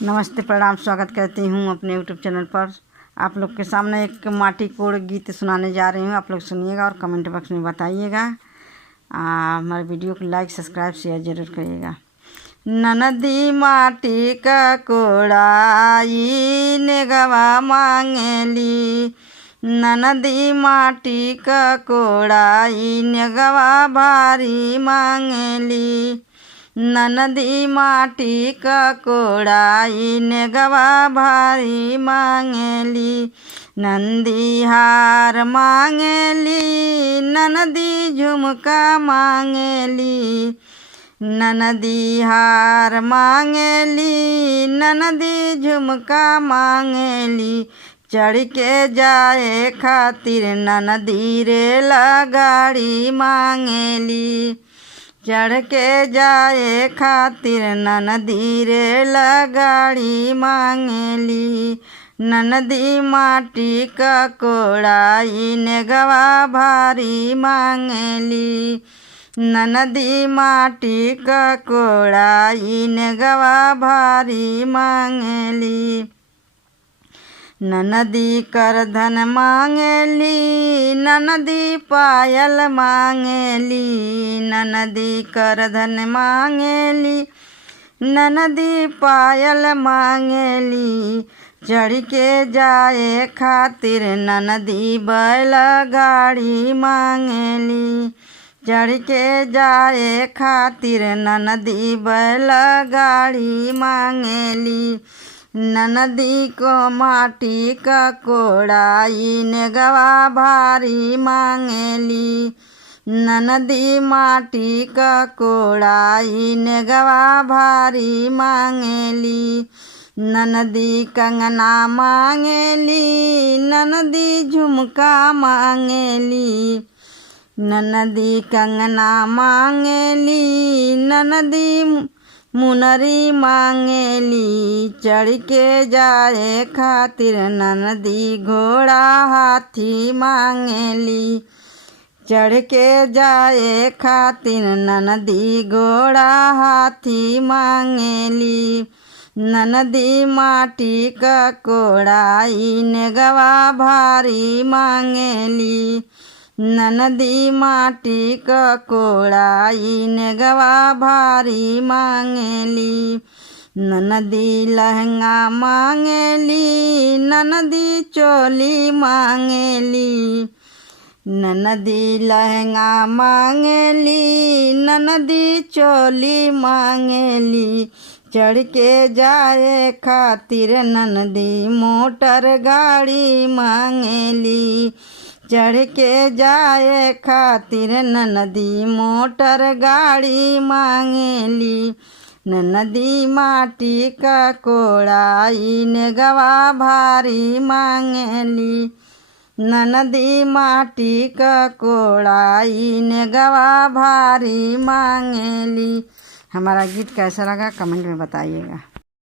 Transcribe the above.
नमस्ते, प्रणाम, स्वागत करती हूँ अपने यूट्यूब चैनल पर। आप लोग के सामने एक माटी कोड़ गीत सुनाने जा रही हूँ। आप लोग सुनिएगा और कमेंट बॉक्स में बताइएगा। हमारे वीडियो को लाइक, सब्सक्राइब, शेयर जरूर करिएगा। ननदी माटी का कोड़ाई नेगवा मांगेली, ननदी माटी का कोड़ाई नेगवा भारी मांगेली, ननदी माटी का कोड़ाई नेगवा भारी मांगेली, नंदी हार मांगेली, ननदी झुमका मांगेली, ननदी हार मांगेली, ननदी झुमका मांगेली, चढ़ के जाए खातिर ननदी रेला गाड़ी मांगेली, चढ़ के जाए खातिर ननदी रेला गाड़ी मांगेली, ननदी माटी का कोड़ाई नेगवा भारी मांगेली, ननदी माटी का कोड़ाई नेगवा भारी मांगेली, ननदी करधन मांगेली, ननदी पायल मांगेली, ननदी करधन मांगेली, ननदी पायल मांगेली, चढ़ के जाए खातिर ननदी बैल गाड़ी मांगेली, चढ़ के जाए खातिर ननदी बैल गाड़ी मांगेली, ननदी को माटी का कोड़ाई नेगवा भारी मांगेली, ननदी माटी का कोड़ाई नेगवा भारी मांगेली, ननदी कंगना मांगेली, ननदी झुमका मांगेली, ननदी कंगना मांगेली, ननदी मुनरी मांगेली, चढ़ के जाए खातिर ननदी घोड़ा हाथी मांगेली, चढ़ के जाए खातिर ननदी घोड़ा हाथी मांगेली, ननदी माटी का कोड़ाई नेगवा भारी मांगेली, ननदी माटी का कोड़ाई नेगवा भारी मांगेली, ननदी लहंगा मांगेली, ननदी चोली मांगेली, ननदी लहंगा मांगेली, ननदी चोली मांगेली, चढ़ के जाए खातिर ननदी मोटर गाड़ी मांगेली, चढ़ के जाए खातिर ननदी मोटर गाड़ी मांगेली, ननदी माटी का कोड़ाई नेगवा भारी मांगेली, ननदी माटी का कोड़ाई नेगवा भारी मांगेली। हमारा गीत कैसा लगा कमेंट में बताइएगा।